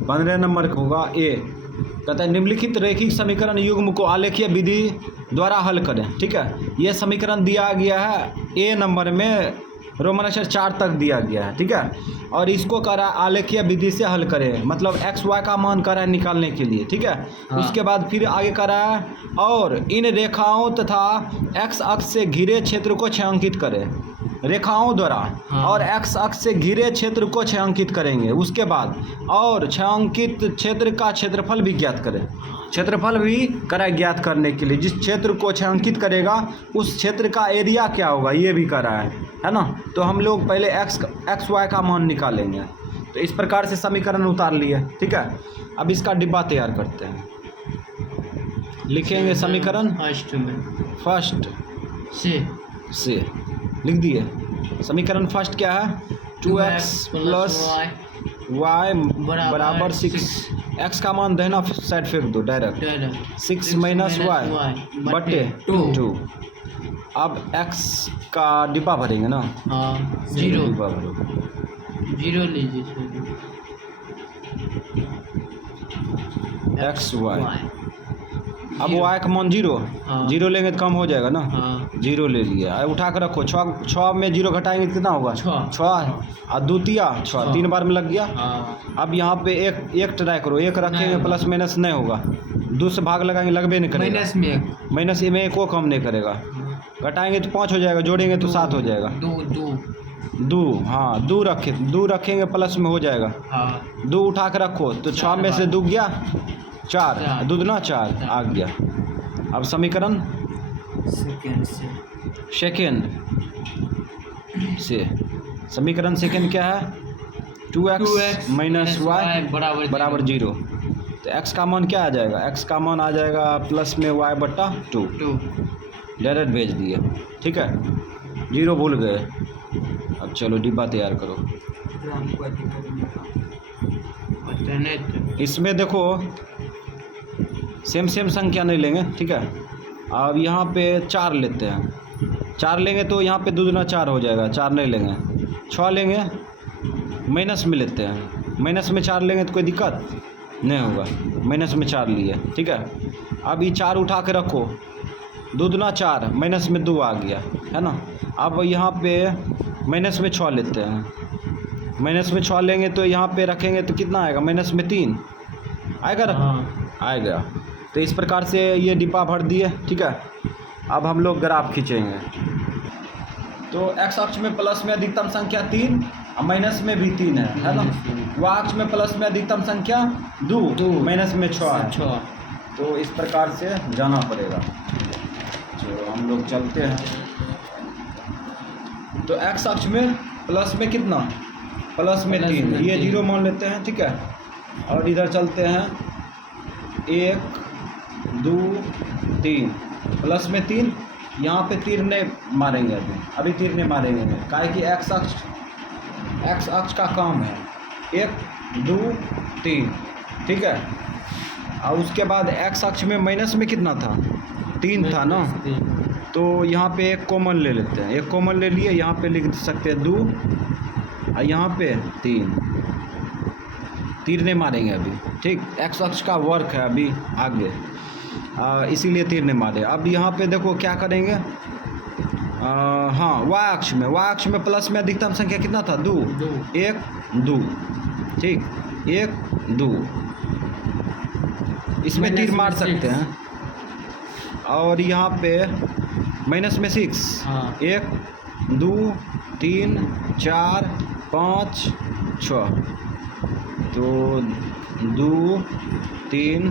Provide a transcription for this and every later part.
15 number का होगा ए। कहता है निम्नलिखित रैखिक समीकरण युग्म को आलेखीय विधि द्वारा हल करें। ठीक है, ये समीकरण दिया गया है ए नंबर में, रोमन अक्षर 4 तक दिया गया है। ठीक है, और इसको कह रहा है आलेखीय विधि से हल करें, मतलब एक्स वाई का मान कह रहा है निकालने के लिए। ठीक है, हाँ। उसके बाद फिर आगे कह रहा है और इन रेखाओं तथा एक्स अक्ष से घिरे क्षेत्र को छायांकित करें। रेखाओं द्वारा हाँ। और एक्स अक्ष से घिरे क्षेत्र को छायांकित करेंगे। उसके बाद और छायांकित क्षेत्र का क्षेत्रफल भी ज्ञात करें। क्षेत्रफल भी करा ज्ञात करने के लिए जिस क्षेत्र को छायांकित करेगा उस क्षेत्र का एरिया क्या होगा ये भी करा है ना। तो हम लोग पहले एक्स वाई का मान निकालेंगे। तो इस प्रकार से समीकरण उतार लिए। ठीक है, अब इसका डिब्बा तैयार करते हैं। लिखेंगे समीकरण फर्स्ट से लिख दिए। समीकरण फर्स्ट क्या है? 2x प्लस वाई बराबर 6। एक्स का मान देना साइड फेंक दो डायरेक्ट। 6 माइनस वाई बटे 2। अब एक्स का डिब्बा भरेंगे ना। हाँ, जीरो डिब्बा भरो। जीरो लीजिए। एक्स वाई, अब वाई का मान जीरो। हाँ। जीरो लेंगे तो कम हो जाएगा ना। हाँ। जीरो ले लिया। उठा कर रखो। 6 में जीरो घटाएंगे तो कितना होगा? 6 और द्वितीय 6 3 बार में लग गया। हाँ। अब यहाँ पे एक ट्राई करो। एक रखेंगे प्लस माइनस नहीं होगा। 2 से भाग लगाएंगे लगभग नहीं करेगा। माइनस में एक को कम नहीं करेगा। घटाएंगे तो 5 हो जाएगा, जोड़ेंगे तो 7 हो जाएगा। 2 हाँ 2 रखेंगे प्लस में हो जाएगा। हाँ। 2 उठा के रखो तो 6 में से 2 गया 4, 2 दूना 4 आ गया। अब समीकरण सेकेंड से समीकरण सेकेंड क्या है? 2x माइनस वाई बराबर 0। तो x का मान क्या आ जाएगा? x का मान आ जाएगा प्लस में y बट्टा 2। डायरेक्ट भेज दिए। ठीक है, 0 भूल गए। अब चलो डिब्बा तैयार करो। इसमें देखो सेम संख्या नहीं लेंगे। ठीक है, अब यहाँ पे 4 लेते हैं। 4 लेंगे तो यहाँ पे 2 दूना 4 हो जाएगा। 4 नहीं लेंगे। 6 लेंगे, माइनस में लेते हैं। माइनस में 4 लेंगे तो कोई दिक्कत नहीं होगा। माइनस में 4 लिए। ठीक है, अब ये 4 उठा के रखो। 2 दूना 4 माइनस में 2 आ गया है ना। अब यहाँ पे माइनस में 6 लेते हैं। माइनस में 6 लेंगे तो यहाँ पे रखेंगे तो कितना आएगा? माइनस में 3 आएगा। आएगा। तो इस प्रकार से ये डिब्बा भर दिए। ठीक है, अब हम लोग ग्राफ खींचेंगे। तो एक्स अक्ष में प्लस में अधिकतम संख्या 3 और माइनस में भी 3 है ना। वाई अक्ष में प्लस में अधिकतम संख्या 2 माइनस में 6 है। तो इस प्रकार से जाना पड़ेगा। तो हम लोग चलते हैं। तो एक्स अक्ष में प्लस में कितना? प्लस में 3, ये 0 मान लेते हैं। ठीक है, और इधर चलते हैं 1 2 3 प्लस में 3। यहाँ पे तीर नहीं मारेंगे अभी तीर नहीं मारेंगे काहे कि एक्स अक्ष का काम है 1 2 3। ठीक है, और उसके बाद एक्स अक्ष में माइनस में कितना था? 3 था ना। तो यहाँ पे एक कॉमन ले लेते हैं। एक कॉमन ले लिए, यहाँ पे लिख सकते हैं 2 और यहाँ पे 3। तीर नहीं मारेंगे अभी। ठीक, एक्स अक्ष का वर्क है अभी आगे, इसीलिए तीर नहीं मारे। अब यहाँ पे देखो क्या करेंगे। हाँ, वाई अक्ष में प्लस में अधिकतम संख्या कितना था? 2 1 2। ठीक, 1 2 इसमें तीर मार सकते हैं। और यहाँ पे माइनस में 6 1 2 3 4 5 6। तो 2 3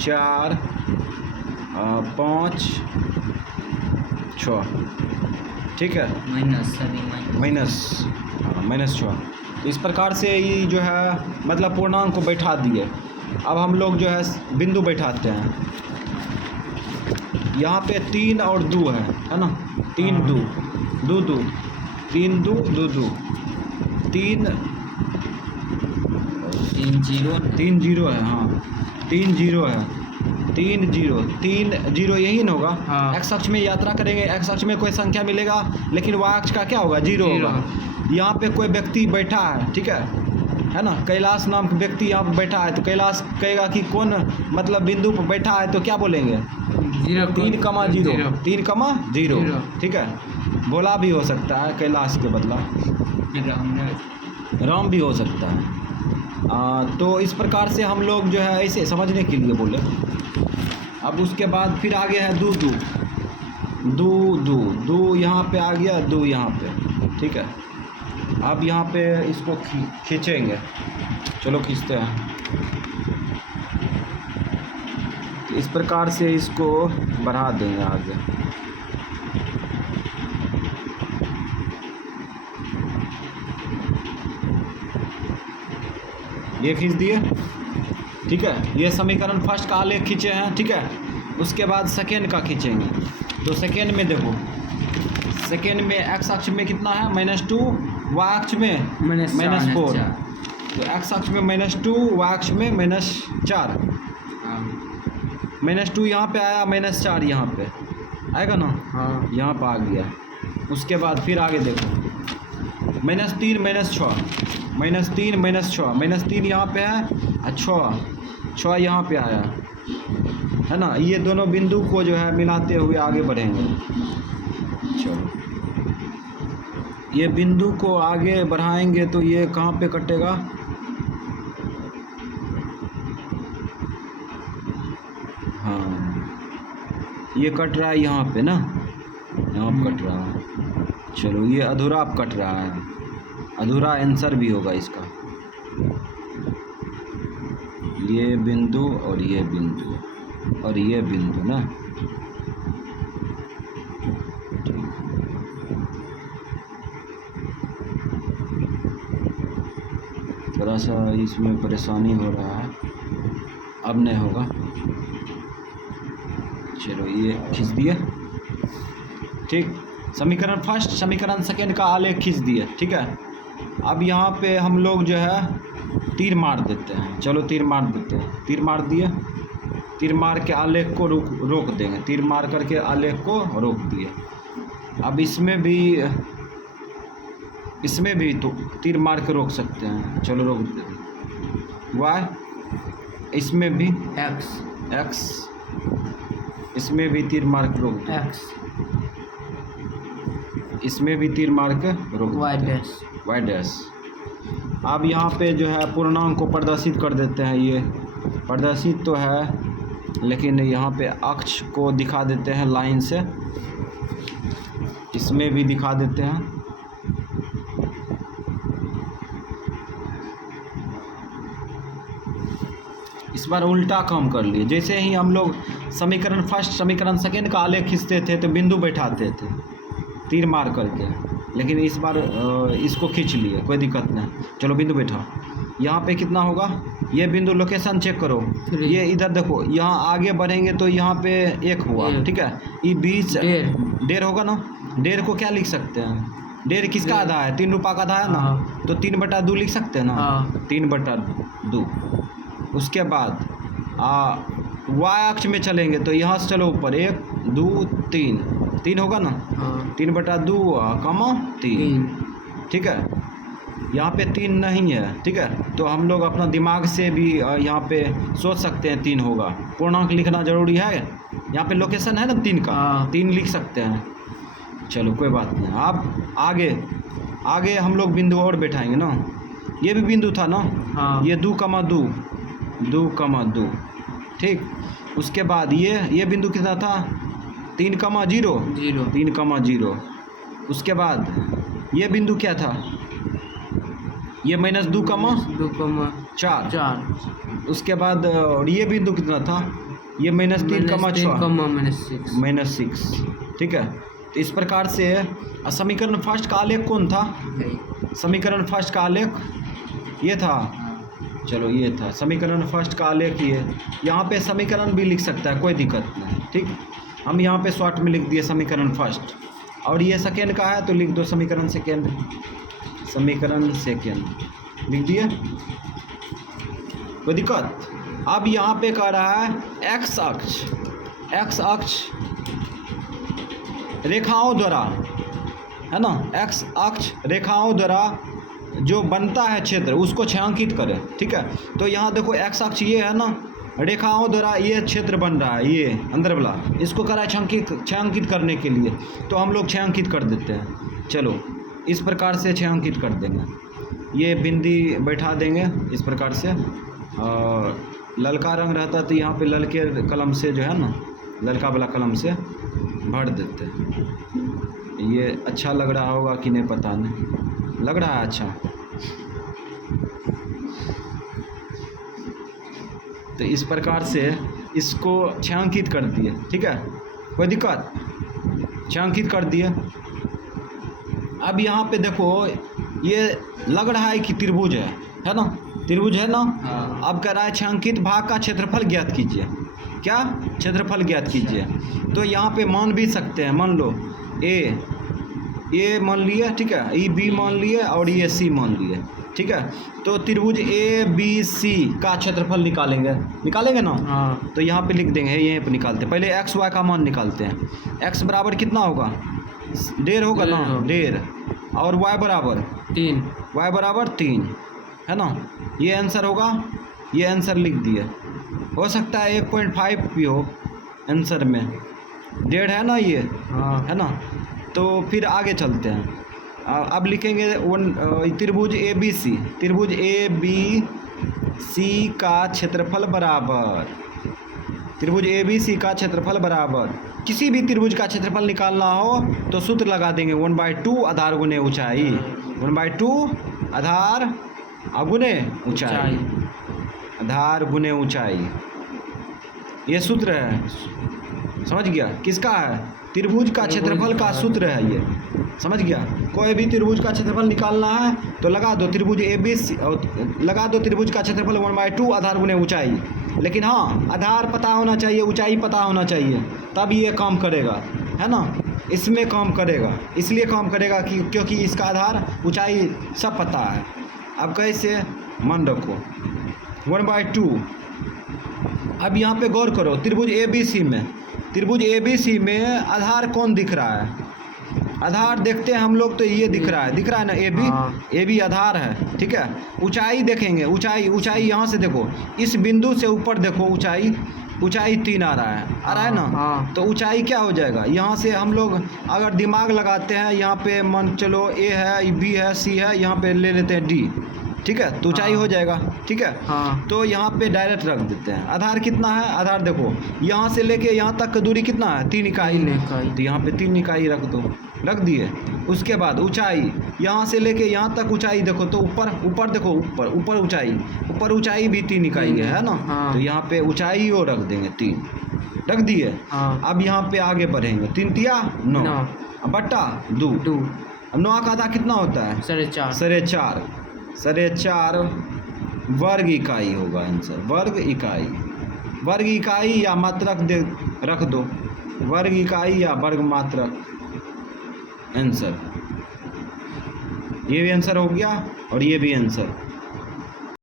4 5 6। ठीक है, माइनस 6। तो इस प्रकार से ये जो है मतलब पूर्णांक को बैठा दिए। अब हम लोग जो है बिंदु बैठाते हैं। यहाँ पे 3 और 2 है ना। 3 2 2 2 3 2 2 2 3 0 है। हाँ 3 0 है। 3 0 यही ना होगा। हाँ। एक्स अक्ष में यात्रा करेंगे, एक्स अक्ष में कोई संख्या मिलेगा, लेकिन वाई अक्ष का क्या होगा? 0 होगा। यहाँ पे कोई व्यक्ति बैठा है। ठीक है, है ना, कैलाश नाम का व्यक्ति यहाँ पर बैठा है, तो कैलाश कहेगा कि कौन मतलब बिंदु पर बैठा है, तो क्या बोलेंगे? 3,0 3,0 जीरो। ठीक है। भोला भी हो सकता है कैलाश के बदला, राम भी हो सकता है। तो इस प्रकार से हम लोग जो है ऐसे समझने के लिए बोले। अब उसके बाद फिर आगे है दू दू दू दू दू, यहाँ पे आ गया, दू यहाँ पे, ठीक है। अब यहाँ पे इसको खींचेंगे, चलो खींचते हैं। तो इस प्रकार से इसको बढ़ा देंगे आगे। ये खींच दिए, ठीक है। ये समीकरण फर्स्ट का आलेख खींचे हैं, ठीक है। उसके बाद सेकेंड का खींचेंगे। तो सेकेंड में देखो, सेकेंड में एक्स अक्ष में कितना है? -2, वाई अक्ष में -4। तो एक्स अक्ष में -2, वाई अक्ष में -4। -2 यहाँ पे आया, -4 यहाँ पे आएगा ना, हाँ। यहाँ पर आ गया। उसके बाद फिर आगे देखो, -3 -6, -3 -6, -3 यहाँ पे है और 6 यहाँ पे आया, है ना। ये दोनों बिंदु को जो है मिलाते हुए आगे बढ़ेंगे। चलो, ये बिंदु को आगे बढ़ाएंगे तो ये कहाँ पे कटेगा? हाँ, ये कट रहा है यहाँ पे ना, यहाँ पे कट रहा है। चलो, ये अधूरा अब कट रहा है, अधूरा आंसर भी होगा इसका। ये बिंदु और ये बिंदु और ये बिंदु ना, थोड़ा सा इसमें परेशानी हो रहा है, अब नहीं होगा। चलो, ये खींच दिए, ठीक। समीकरण फर्स्ट, समीकरण सेकेंड का आलेख खींच दिए, ठीक है। अब यहाँ पे हम लोग जो है तीर मार देते हैं। चलो, तीर मार देते हैं। तीर मार दिए, तीर मार के आलेख को रोक देंगे। तीर मार करके आलेख को रोक दिए। अब इसमें भी तो तीर मार के रोक सकते हैं। चलो, रोक देते। वाई, इसमें भी एक्स, इसमें भी तीर मार के रोक देते। इसमें भी तीर मार के रोक देते। Y dash. अब यहाँ पे जो है पूर्णांक को प्रदर्शित कर देते हैं। ये प्रदर्शित तो है, लेकिन यहाँ पे अक्ष को दिखा देते हैं लाइन से। इसमें भी दिखा देते हैं। इस बार उल्टा काम कर लिए। जैसे ही हम लोग समीकरण फर्स्ट, समीकरण सेकेंड का आलेख खींचते थे तो बिंदु बैठाते थे तीर मार करके, लेकिन इस बार इसको खींच लिए, कोई दिक्कत नहीं। चलो, बिंदु बैठा। यहाँ पे कितना होगा? ये बिंदु लोकेशन चेक करो, ये इधर देखो। यहाँ आगे बढ़ेंगे तो यहाँ पे 1 हुआ, ठीक है। ये बीच 1.5 होगा ना। 1.5 को क्या लिख सकते हैं? 1.5 किसका आधा है? 3 रुपये का आधा है ना, तो 3/2 लिख सकते हैं ना, 3/2। उसके बाद वाई अक्ष में चलेंगे तो यहाँ से चलो ऊपर, 1 2 3 होगा ना, 3/2 कमा 3, ठीक है। यहाँ पे 3 नहीं है, ठीक है। तो हम लोग अपना दिमाग से भी यहाँ पे सोच सकते हैं 3 होगा। पूर्णांक लिखना जरूरी है, यहाँ पे लोकेशन है ना 3 का, 3 लिख सकते हैं। चलो, कोई बात नहीं। अब आगे हम लोग बिंदु और बैठाएंगे ना। ये भी बिंदु था ना, ये 2,2, 2,2, ठीक। उसके बाद ये बिंदु कितना था? 3,0, 3,0। उसके बाद ये बिंदु क्या था? ये -2,4। उसके बाद और ये बिंदु कितना था? ये -3,6, -6, ठीक है। तो इस प्रकार से समीकरण फर्स्ट का आलेख कौन था? समीकरण फर्स्ट का आलेख ये था। चलो, ये था समीकरण फर्स्ट का आलेख। ये यहाँ पे समीकरण भी लिख सकता है, कोई दिक्कत नहीं, ठीक। हम यहाँ पे शॉर्ट में लिख दिए समीकरण फर्स्ट, और ये सेकेंड का है तो लिख दो समीकरण सेकेंड। समीकरण सेकेंड लिख दिए, कोई दिक्कत? अब यहाँ पे कह रहा है एक्स अक्ष रेखाओं द्वारा, है ना, एक्स अक्ष रेखाओं द्वारा जो बनता है क्षेत्र उसको छायांकित करें, ठीक है। तो यहाँ देखो एक्स अक्ष ये है ना, रेखाओं द्वारा ये क्षेत्र बन रहा है, ये अंदर वाला, इसको करा छायांकित करने के लिए, तो हम लोग छायांकित कर देते हैं। चलो इस प्रकार से छायांकित कर देंगे, ये बिंदी बैठा देंगे इस प्रकार से। और ललका रंग रहता तो यहाँ पे ललके कलम से जो है ना, ललका वाला कलम से भर देते हैं। ये अच्छा लग रहा होगा कि नहीं पता नहीं, लग रहा है अच्छा। तो इस प्रकार से इसको छायांकित कर दिए, ठीक है, कोई दिक्कत, छायांकित कर दिए। अब यहाँ पे देखो ये लग रहा है कि त्रिभुज है ना, त्रिभुज है ना। हाँ। अब कह रहा है छायांकित भाग का क्षेत्रफल ज्ञात कीजिए। क्या क्षेत्रफल ज्ञात कीजिए। तो यहाँ पे मान भी सकते हैं, मान लो ए मान लिए, ठीक है, ई बी मान लिए और ये सी मान लिए, ठीक है। तो त्रिभुज ए बी सी का क्षेत्रफल निकालेंगे ना। हाँ। तो यहाँ पे लिख देंगे, यहीं पे निकालते हैं। पहले एक्स वाई का मान निकालते हैं। एक्स बराबर कितना होगा, 1.5 होगा ना, 1.5, और वाई बराबर 3, वाई बराबर 3 है ना। ये आंसर होगा, ये आंसर लिख दिए। हो सकता है 1.5 भी हो आंसर में, 1.5 है ना ये, हाँ। है ना। तो फिर आगे चलते हैं। अब लिखेंगे त्रिभुज ए बी सी, त्रिभुज ए बी सी का क्षेत्रफल बराबर, त्रिभुज ए बी सी का क्षेत्रफल बराबर, किसी भी त्रिभुज का क्षेत्रफल निकालना हो तो सूत्र लगा देंगे 1/2 आधार गुने ऊंचाई, 1/2 आधार गुने ऊंचाई, आधार गुने ऊंचाई, ये सूत्र है। समझ गया, किसका है, त्रिभुज का क्षेत्रफल का सूत्र है ये, समझ गया। कोई भी त्रिभुज का क्षेत्रफल निकालना है तो लगा दो त्रिभुज ए बी सी, लगा दो त्रिभुज का क्षेत्रफल 1/2 आधार गुने ऊंचाई। लेकिन हाँ, आधार पता होना चाहिए, ऊंचाई पता होना चाहिए, तब ये काम करेगा, है ना। इसमें काम करेगा, इसलिए काम करेगा कि क्योंकि इसका आधार ऊंचाई सब पता है। अब कैसे, मन रखो 1/2। अब यहाँ पे गौर करो, त्रिभुज ए बी सी में, त्रिभुज ए बी सी में आधार कौन दिख रहा है, आधार देखते हैं हम लोग, तो ये दिख रहा है ना, ए बी आधार है, ठीक है। ऊंचाई देखेंगे, ऊंचाई यहाँ से देखो, इस बिंदु से ऊपर देखो, ऊंचाई 3 आ रहा है ना। हाँ। तो ऊंचाई क्या हो जाएगा, यहाँ से हम लोग अगर दिमाग लगाते हैं, यहाँ पे मान चलो ए है, बी है, सी है, यहाँ पे ले लेते हैं डी, ठीक है, तो ऊंचाई हो जाएगा, ठीक है। हाँ। तो यहाँ पे डायरेक्ट रख देते हैं। आधार कितना है, आधार देखो यहाँ से लेके यहाँ तक की दूरी कितना है, 3 इकाई, तो यहाँ पे 3 इकाई रख दिए। उसके बाद ऊंचाई, यहाँ से लेके यहाँ तक ऊंचाई देखो, तो ऊपर देखो, ऊपर ऊंचाई भी 3 इकाई है ना। हाँ। तो यहाँ पे ऊंचाई और रख देंगे, 3 रख दिए। हाँ। अब यहाँ पे आगे बढ़ेंगे, 3 तिया 9 बट्टा 2, 9 का आधा कितना होता है, 4.5, 4.5 वर्ग इकाई होगा आंसर, वर्ग इकाई या मात्रक रख दो, वर्ग इकाई या वर्ग मात्रक आंसर। ये भी आंसर हो गया और ये भी आंसर।